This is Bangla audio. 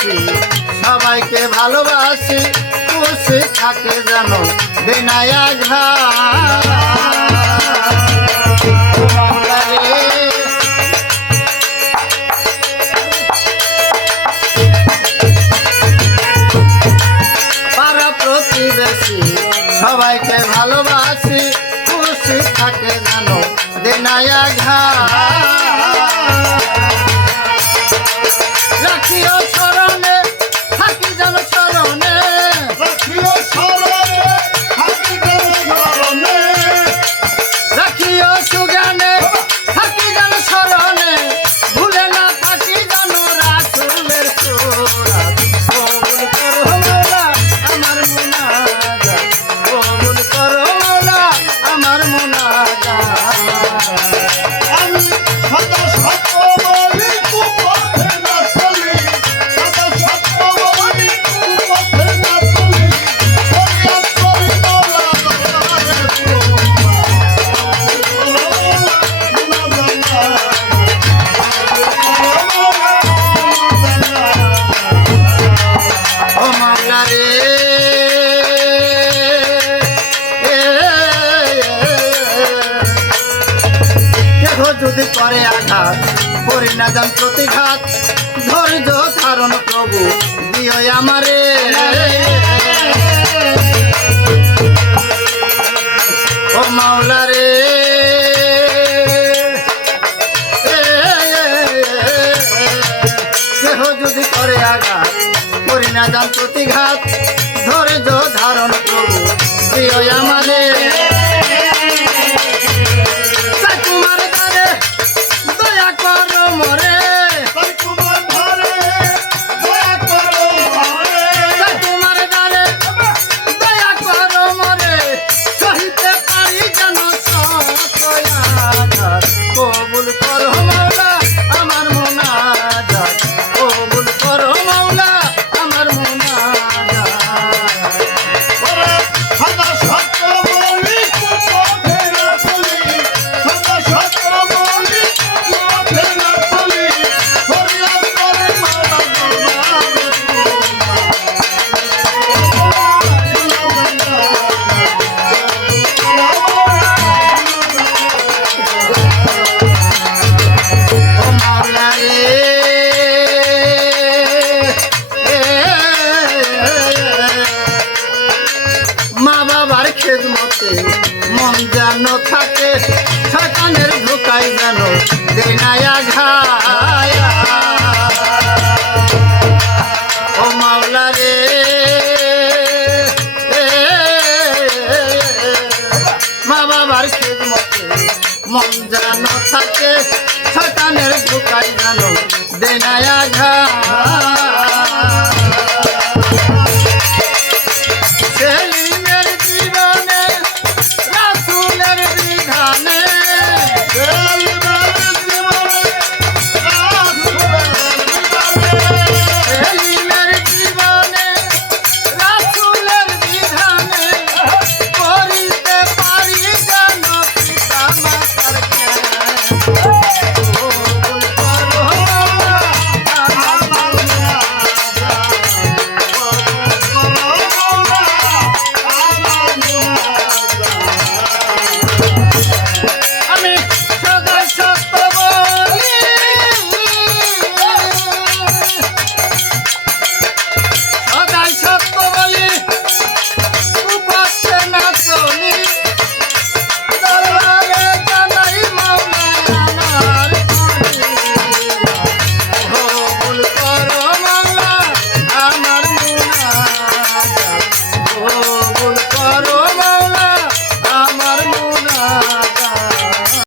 বাসি সবাইকে ভালোবাসি খুশি থাকে যেন বিনায়া ঘা পাড়া প্রতিবেশী সবাইকে ভালোবাসি খুশি থাকে যেন বিনায়া ঘা রাখিও স্মরণে থাকি যেন স্মরণে রাখিও স্মরণে থাকি যেন স্মরণে রাখিও সুগানে থাকি যেন স্মরণে ভুলে না থাকি যেন রাসূলের সুরাত কবুল করো মওলা আমার মুনাজাত কবুল করো মওলা আমার মুনাজাত আমি সদা সত্য বলি কুপথে না চলি সদা সত্য বলি কুপথে না চলি ফরিয়াদ করি মওলা দরবারে ও মওলা রে কেহ যদি করে আঘাত করি না যান প্রতিঘাত ধৈর্য ধারণ প্রভু দিও আমারে ও মাওলা রে কেহ যদি করে আঘাত করি না যান প্রতিঘাত ধৈর্য ধারণ প্রভু দিও আমারে তোমার দ্বারে দয়া করো মরে তাই তোমার ঘরে দয়া করো ঘরে তোমার দ্বারে দয়া করো মরে সহিতে পারি যেন সতয়াঘাত কবুল করো মওলা আমার মুনাজাত কবুল করো মওলা আমার মুনাজাত ওরে সদা সত্য বলি কুপথে না চলি সদা সত্য বলি কুপথে না চলি ফরিয়াদ করি মওলা দরবারে ও মাওলা রে মা বাবার খেদমতে মন যেন থাকে শয়তানের ধোকায় যেন দেনায়া ঘায়া ও মাওলা রে মা বাবার খেদমতে মন যেন থাকে শয়তানের ধোকায় যেন দেনায়া ঘায়া